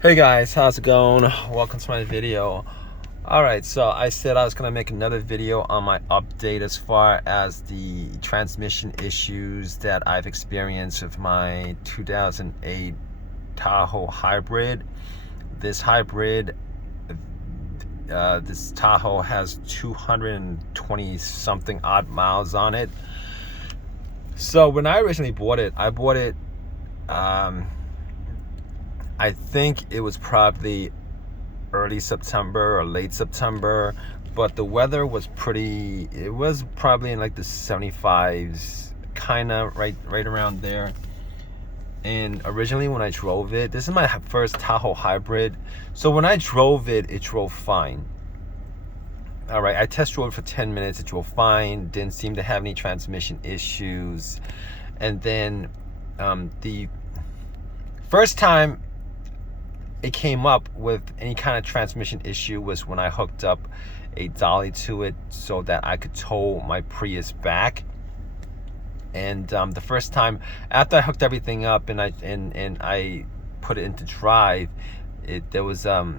Hey guys, how's it going? Welcome to my video. Alright, so I said I was gonna make another video on my update as far as the transmission issues that I've experienced with my 2008 Tahoe hybrid. This hybrid, this Tahoe has 220 something odd miles on it. So when I originally bought it, I think it was probably early September or late September, but the weather was it was probably in like the 75s, kind of right around there. And originally when I drove it, this is my first Tahoe hybrid, so when I drove it, it drove fine. All right, I test drove it for 10 minutes, it drove fine, didn't seem to have any transmission issues. And then the first time it came up with any kind of transmission issue was when I hooked up a dolly to it so that I could tow my Prius back. And the first time after I hooked everything up and I put it into drive, there was a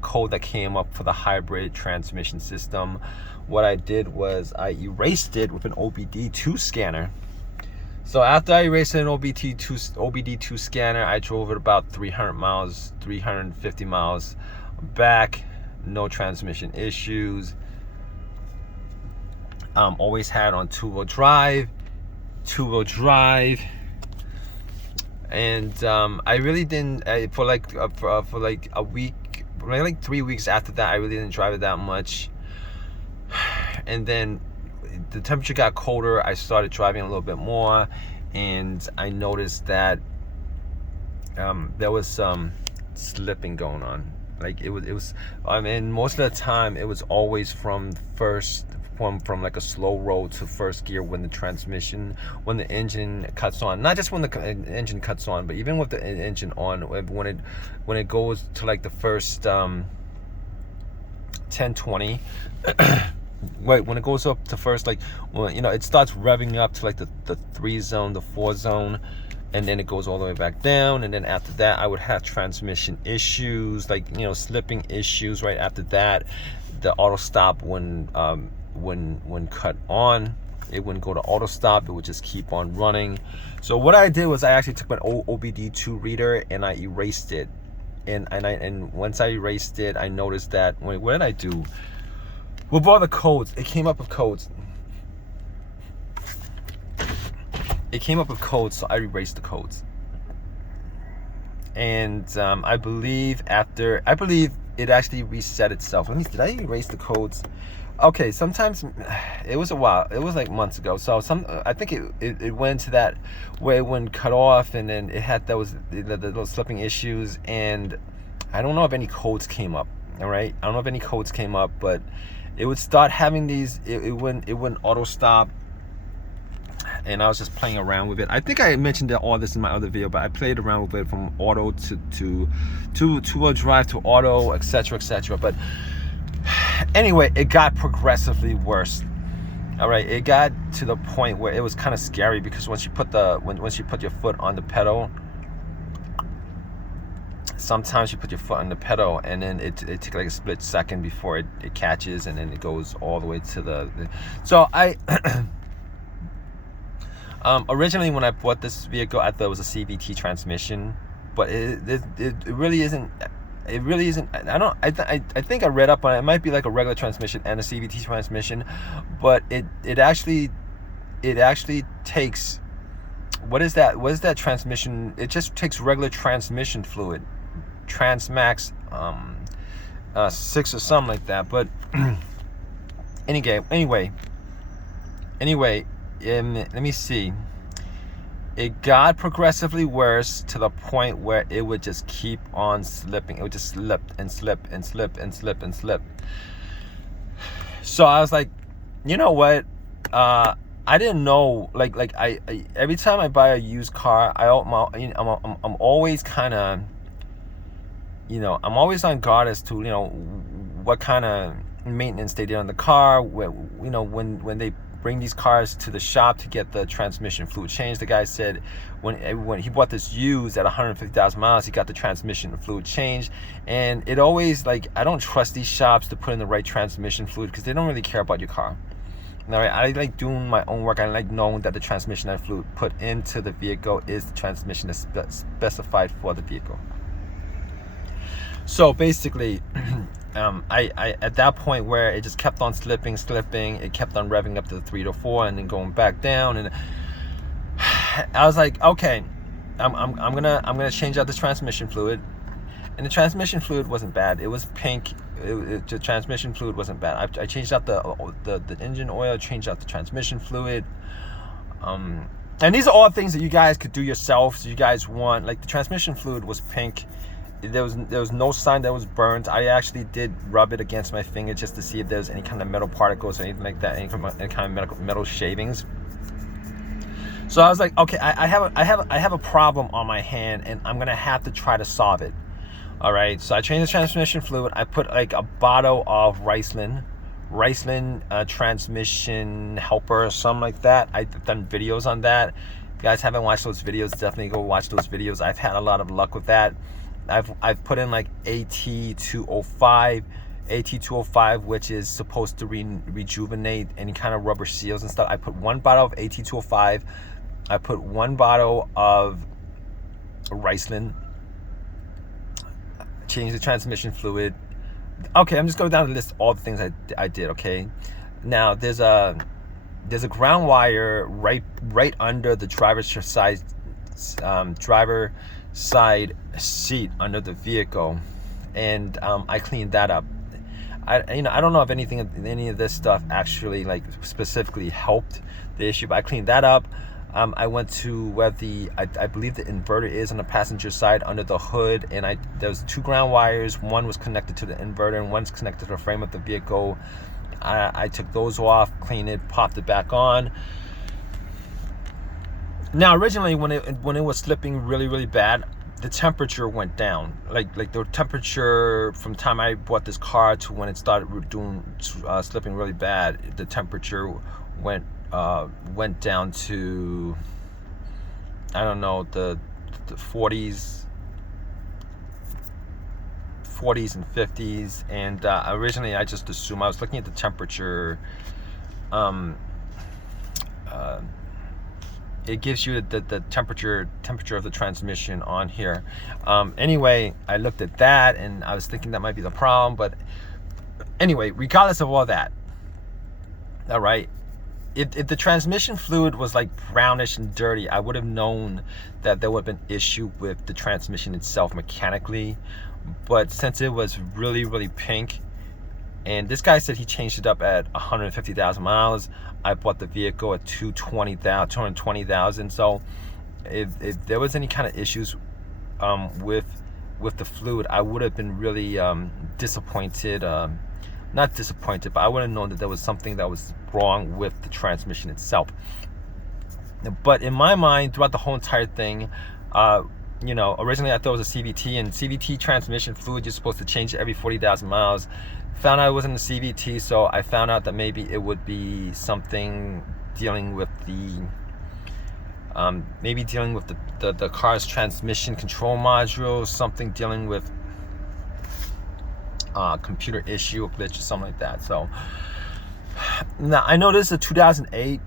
code that came up for the hybrid transmission system. What I did was I erased it with an OBD2 scanner. So after I erased an OBD2 scanner, I drove it about 300 miles, 350 miles back, no transmission issues. Always had on two-wheel drive, and I really didn't for like a week, like 3 weeks after that, I really didn't drive it that much. And then the temperature got colder, I started driving a little bit more, and I noticed that there was some slipping going on. Like it was I mean, most of the time it was always from like a slow roll to first gear when the engine cuts on. Not just when the engine cuts on, but even with the engine on, when it goes to like the first 10-20 Wait, when it goes up to first, like, when it starts revving up to like the 3 zone, the 4 zone, and then it goes all the way back down. And then after that, I would have transmission issues, like slipping issues. Right after that, the auto stop when cut on, it wouldn't go to auto stop, it would just keep on running. So what I did was I actually took my OBD2 reader and I erased it. And once I erased it, I noticed that, wait, what did I do? With all the codes, it came up with codes. So I erased the codes. And I believe it actually reset itself. Did I erase the codes? Okay, sometimes it was a while. It was like months ago. So I think it went to that where it wouldn't cut off, and then it had those slipping issues. And I don't know if any codes came up. All right, I don't know if any codes came up, but it would start having these. It wouldn't auto stop, and I was just playing around with it. I think I mentioned all this in my other video, but I played around with it from auto to two-wheel drive to auto, etc. But anyway, it got progressively worse. All right, it got to the point where it was kind of scary, because once you put your foot on the pedal, sometimes you put your foot on the pedal and then it takes like a split second before it catches, and then it goes all the way to the so I originally when I bought this vehicle, I thought it was a CVT transmission, but it really isn't. It really isn't. I think I read up on it. It might be like a regular transmission and a CVT transmission, but it actually takes, what is that transmission? It just takes regular transmission fluid, Transmax 6 or something like that. But anyway, let me see. It got progressively worse to the point where it would just keep on slipping. It would just slip and slip and slip and slip and slip. So I was like, you know what? I didn't know. Like I every time I buy a used car, I'm always kind of, I'm always on guard as to what kind of maintenance they did on the car. When bring these cars to the shop to get the transmission fluid changed. The guy said when he bought this used at 150,000 miles, he got the transmission fluid changed. And it always, like, I don't trust these shops to put in the right transmission fluid because they don't really care about your car. All right, I like doing my own work. I like knowing that the transmission and fluid put into the vehicle is the transmission that's specified for the vehicle. So basically, I at that point where it just kept on slipping, it kept on revving up to the 3 to 4 and then going back down, and I was like, okay, I'm gonna change out this transmission fluid. And the transmission fluid wasn't bad. It was pink. The transmission fluid wasn't bad. I changed out the engine oil, changed out the transmission fluid. And these are all things that you guys could do yourself. So you guys want, like, the transmission fluid was pink. There was no sign that it was burnt. I actually did rub it against my finger just to see if there was any kind of metal particles or anything like that, any kind of metal shavings. So I was like, okay, I have a problem on my hand, and I'm gonna have to try to solve it. All right, so I changed the transmission fluid. I put like a bottle of Riceland transmission helper or something like that. I've done videos on that. If you guys haven't watched those videos, definitely go watch those videos. I've had a lot of luck with that. I've put in like AT205, which is supposed to rejuvenate any kind of rubber seals and stuff. I put one bottle of AT205. I put one bottle of Riceland. Change the transmission fluid. Okay, I'm just going down the list of all the things I did. Okay, now there's a ground wire right under the driver's side seat under the vehicle, and I cleaned that up. I don't know if any of this stuff actually, like, specifically helped the issue, but I cleaned that up. I went to where I believe the inverter is on the passenger side under the hood, and there was 2 ground wires. One was connected to the inverter and one's connected to the frame of the vehicle. I took those off, cleaned it, popped it back on. Now, originally when it was slipping really bad, the temperature went down. Like the temperature from the time I bought this car to when it started slipping really bad, the temperature went down to, I don't know, the 40s and 50s. And originally I just assumed, I was looking at the temperature. It gives you the temperature of the transmission on here. Anyway, I looked at that and I was thinking that might be the problem. But anyway, regardless of all that, all right, if the transmission fluid was like brownish and dirty, I would have known that there would have been issue with the transmission itself mechanically. But since it was really pink, and this guy said he changed it up at 150,000 miles, I bought the vehicle at 220,000. So if there was any kind of issues with the fluid, I would have been really disappointed. Not disappointed, but I would have known that there was something that was wrong with the transmission itself. But in my mind, throughout the whole entire thing, originally I thought it was a CVT, and CVT transmission fluid, you're supposed to change it every 40,000 miles. Found out it wasn't a CVT, so I found out that maybe it would be something dealing with the the car's transmission control module, something dealing with computer issue or glitch or something like that. So now I know this is a 2008.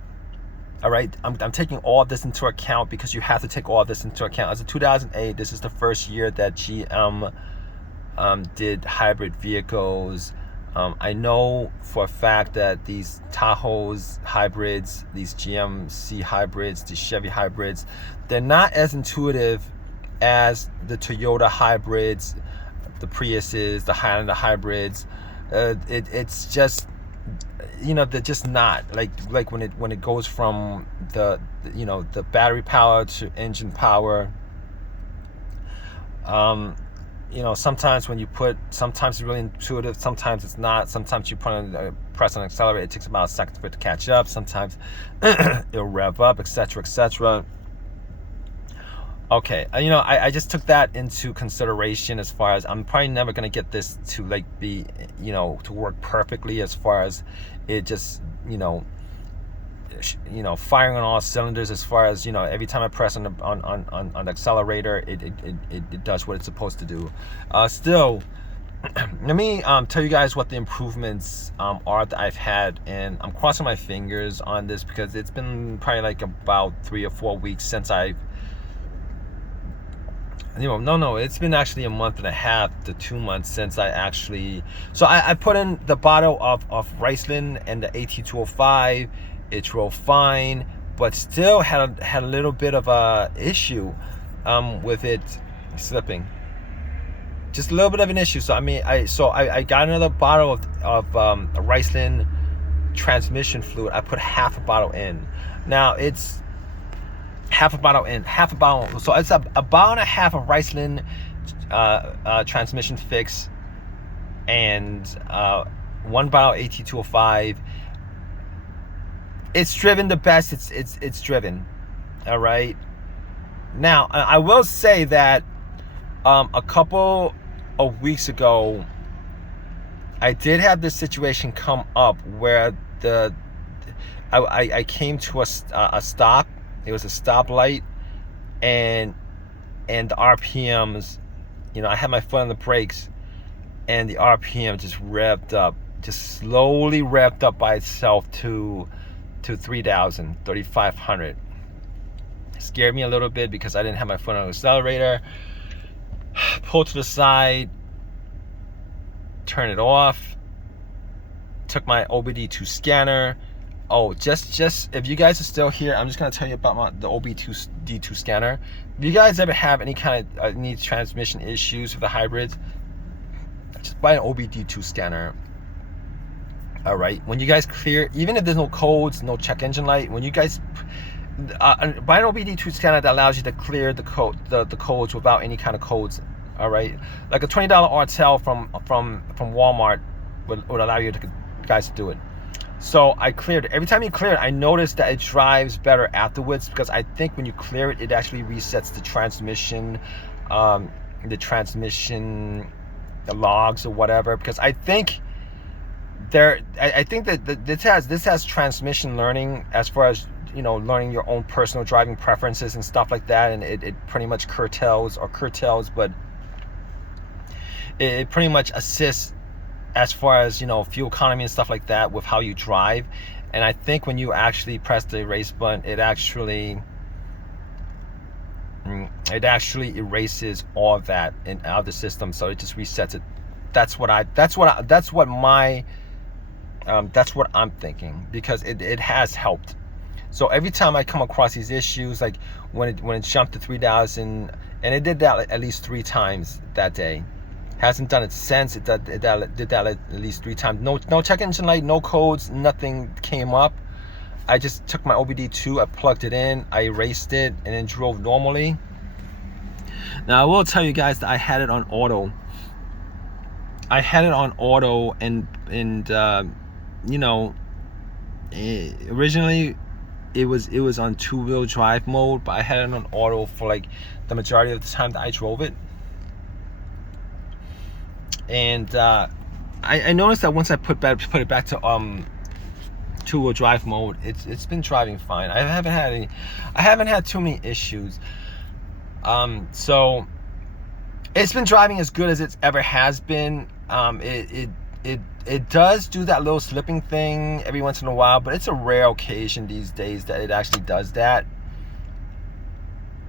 All right, I'm taking all of this into account because you have to take all of this into account. As a 2008, this is the first year that GM did hybrid vehicles. I know for a fact that these Tahoe's hybrids, these GMC hybrids, these Chevy hybrids, they're not as intuitive as the Toyota hybrids, the Priuses, the Highlander hybrids. It's just, they're just not like when it goes from the battery power to engine power. Sometimes sometimes it's really intuitive, sometimes it's not. Sometimes you press on accelerator, it takes about a second for it to catch up. Sometimes it'll rev up, etc. Okay, I just took that into consideration as far as I'm probably never gonna get this to be, to work perfectly, as far as it just, you know, firing on all cylinders as far as, you know, every time I press on the accelerator, it does what it's supposed to do. Still, let me tell you guys what the improvements are that I've had, and I'm crossing my fingers on this because it's been probably like about 3 or 4 weeks since I've, you know, no, it's been actually a month and a half to 2 months since I actually, so I put in the bottle of Riceland and the AT205. It drove fine, but still had a little bit of a issue with it slipping. Just a little bit of an issue. So I mean, I got another bottle of Riceland transmission fluid. I put half a bottle in. Now it's half a bottle in, half a bottle. So it's a bottle and a half of Riceland transmission fix, and 1 bottle AT205. It's driven the best it's driven. All right. Now I will say that a couple of weeks ago, I did have this situation come up where I came to a stop. It was a stoplight, and the RPMs, you know, I had my foot on the brakes, and the RPM just revved up, just slowly revved up by itself to 3,000, 3,500. Scared me a little bit because I didn't have my foot on the accelerator. Pulled to the side, turn it off, took my OBD2 scanner. Oh, just if you guys are still here, I'm just gonna tell you about the OBD2 scanner. If you guys ever have any kind of any transmission issues with the hybrids, just buy an OBD2 scanner. All right, when you guys clear, even if there's no codes, no check engine light, when you guys buy an OBD2 scanner that allows you to clear the codes without any kind of codes. All right, like a $20 RTL from Walmart would allow you guys to do it. So I cleared it. Every time you clear it, I noticed that it drives better afterwards, because I think when you clear it, it actually resets the transmission, the logs or whatever. Because I think I think that this has transmission learning, as far as, you know, learning your own personal driving preferences and stuff like that, and it pretty much curtails, but it pretty much assists as far as, you know, fuel economy and stuff like that with how you drive. And I think when you actually press the erase button, it actually erases all of that out of the system, so it just resets it. That's what I'm thinking, because it has helped. So every time I come across these issues, like when it jumped to 3,000, and it did that at least 3 times that day. Hasn't done it since. It did that at least 3 times. No check engine light, no codes, nothing came up. I just took my OBD2, I plugged it in, I erased it, and then drove normally. Now I will tell you guys that I had it on auto. And you know, originally it was on 2-wheel drive mode, but I had it on auto for like the majority of the time that I drove it. And I noticed that once I put it back to 2-wheel drive mode, it's been driving fine. I haven't had too many issues. So it's been driving as good as it ever has been. It does do that little slipping thing every once in a while, but it's a rare occasion these days that it actually does that.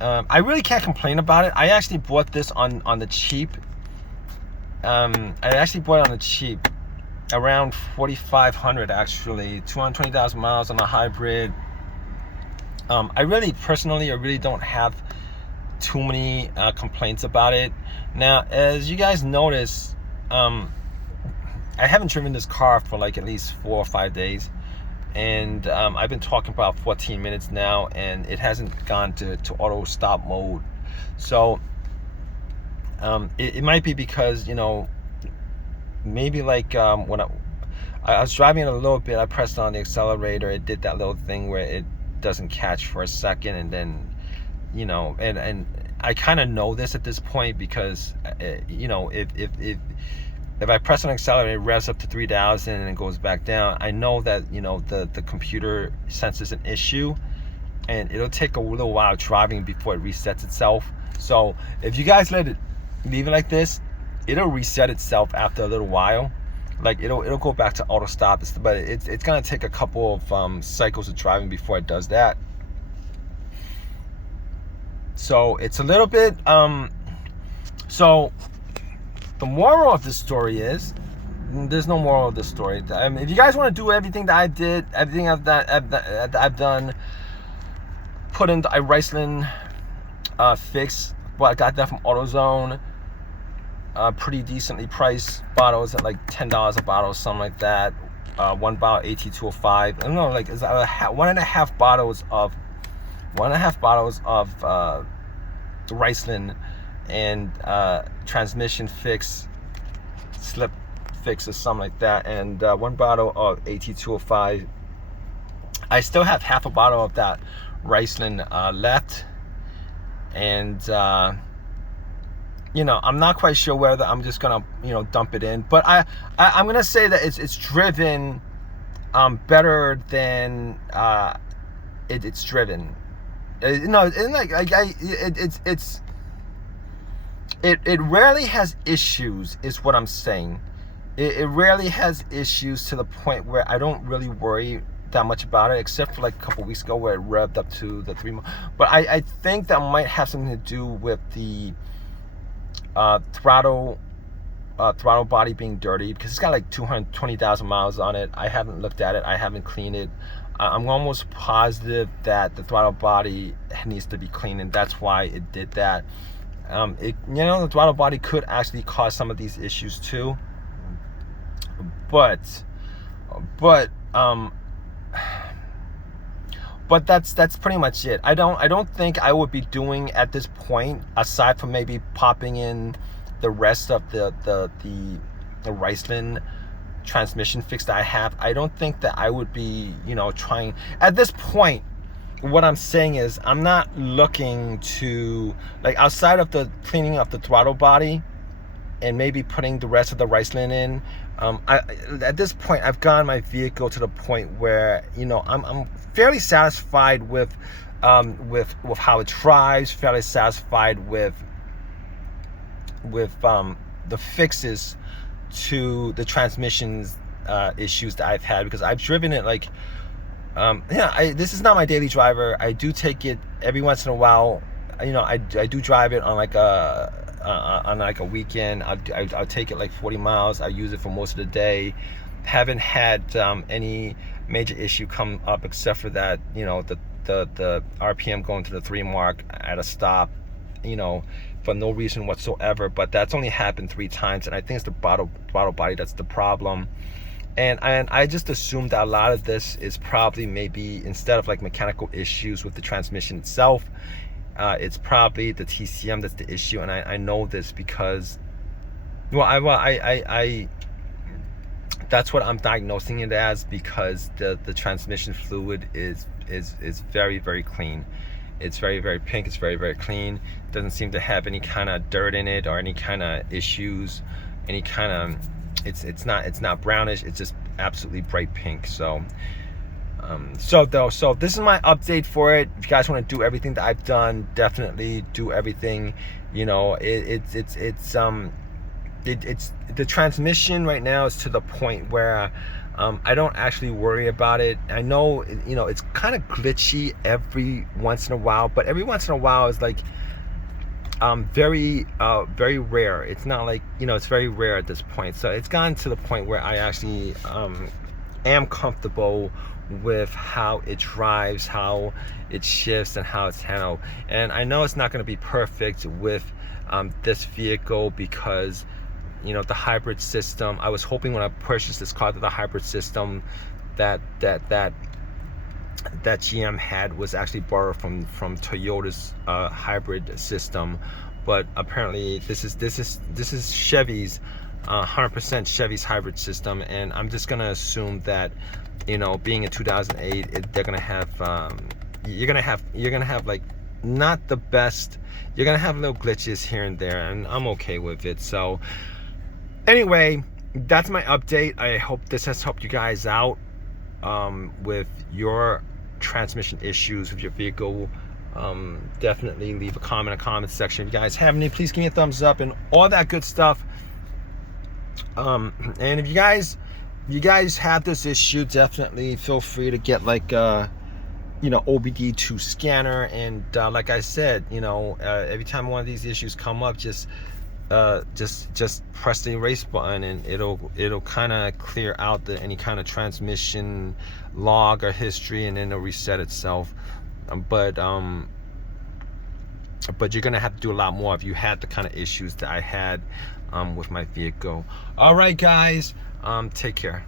I really can't complain about it. I actually bought this on the cheap. I actually bought it on the cheap, around 4,500 actually, 220,000 miles on a hybrid. I really don't have too many complaints about it. Now, as you guys notice, I haven't driven this car for like at least 4 or 5 days, and I've been talking about 14 minutes now, and it hasn't gone to auto stop mode. So it might be because, you know, maybe like when I was driving it a little bit, I pressed on the accelerator, it did that little thing where it doesn't catch for a second, and then, you know, and I kind of know this at this point, because you know, if if I press on accelerator, it revs up to 3,000 and it goes back down. I know that, you know, the computer senses an issue, and it'll take a little while driving before it resets itself. So if you guys leave it like this, it'll reset itself after a little while. Like it'll go back to auto stop, but it's gonna take a couple of cycles of driving before it does that. So it's a little bit so the moral of this story is, there's no moral of this story. I mean, if you guys want to do everything that I did, everything I've done, put in the Riceland fix. Well, I got that from AutoZone. Pretty decently priced bottles at like $10 a bottle, something like that. One bottle AT205. I don't know, like it's 1.5 bottles of Riceland and transmission fix, slip fix or something like that, and 1 bottle of AT205. I still have half a bottle of that Riceland left, and you know, I'm not quite sure whether I'm just gonna, you know, dump it in, but I'm gonna say that it's driven better than it's driven. No, it rarely has issues, is what I'm saying. It rarely has issues to the point where I don't really worry that much about it, except for like a couple weeks ago where it revved up to the 3. But I think that might have something to do with the throttle body being dirty, because it's got like 220,000 miles on it. I haven't looked at it. I haven't cleaned it. I'm almost positive that the throttle body needs to be cleaned, and that's why it did that. You know, the throttle body could actually cause some of these issues too. But that's pretty much it. I don't think I would be doing at this point, aside from maybe popping in the rest of the Riceland transmission fix that I have. I don't think that I would be, you know, trying at this point. What I'm saying is, I'm not looking to, like, outside of the cleaning up the throttle body and maybe putting the rest of the Riceland in. At this point, I've gotten my vehicle to the point where, you know, I'm fairly satisfied with how it drives, fairly satisfied with the fixes to the transmissions issues that I've had, because I've driven it like, this is not my daily driver. I do take it every once in a while. You know, I do drive it on like a weekend. I'll take it like 40 miles. I use it for most of the day. Haven't had any major issue come up, except for that, you know, the RPM going to the 3 mark at a stop, you know, for no reason whatsoever. But that's only happened 3 times, and I think it's the throttle body that's the problem. And I just assumed that a lot of this is probably, maybe instead of like mechanical issues with the transmission itself, it's probably the TCM that's the issue. And I know this because, I that's what I'm diagnosing it as, because the transmission fluid is very, very clean. It's very, very pink. It's very, very clean. It doesn't seem to have any kind of dirt in it or any kind of issues, any kind of, it's not brownish. It's just absolutely bright pink. So so this is my update for it. If you guys want to do everything that I've done, definitely do everything. You know, it's the transmission right now is to the point where I don't actually worry about it. I know, you know, it's kind of glitchy every once in a while, but every once in a while is like very rare. It's not like, you know, it's very rare at this point. So it's gotten to the point where I actually am comfortable with how it drives, how it shifts, and how it's handled. And I know it's not going to be perfect with this vehicle, because, you know, the hybrid system, I was hoping when I purchased this car that the hybrid system that GM had was actually borrowed from Toyota's hybrid system. But apparently this is Chevy's 100% Chevy's hybrid system, and I'm just gonna assume that, you know, being in 2008, they're gonna have you're gonna have like not the best. You're gonna have little glitches here and there, and I'm okay with it. So Anyway, that's my update. I hope this has helped you guys out with your transmission issues with your vehicle. Definitely leave a comment in the comment section. If you guys have any, please give me a thumbs up and all that good stuff. And if you guys have this issue, definitely feel free to get like OBD2 scanner. And like I said, every time one of these issues come up, just press the erase button, and it'll kind of clear out any kind of transmission log or history, and then it'll reset itself. But you're gonna have to do a lot more if you had the kind of issues that I had with my vehicle. All right, guys, take care.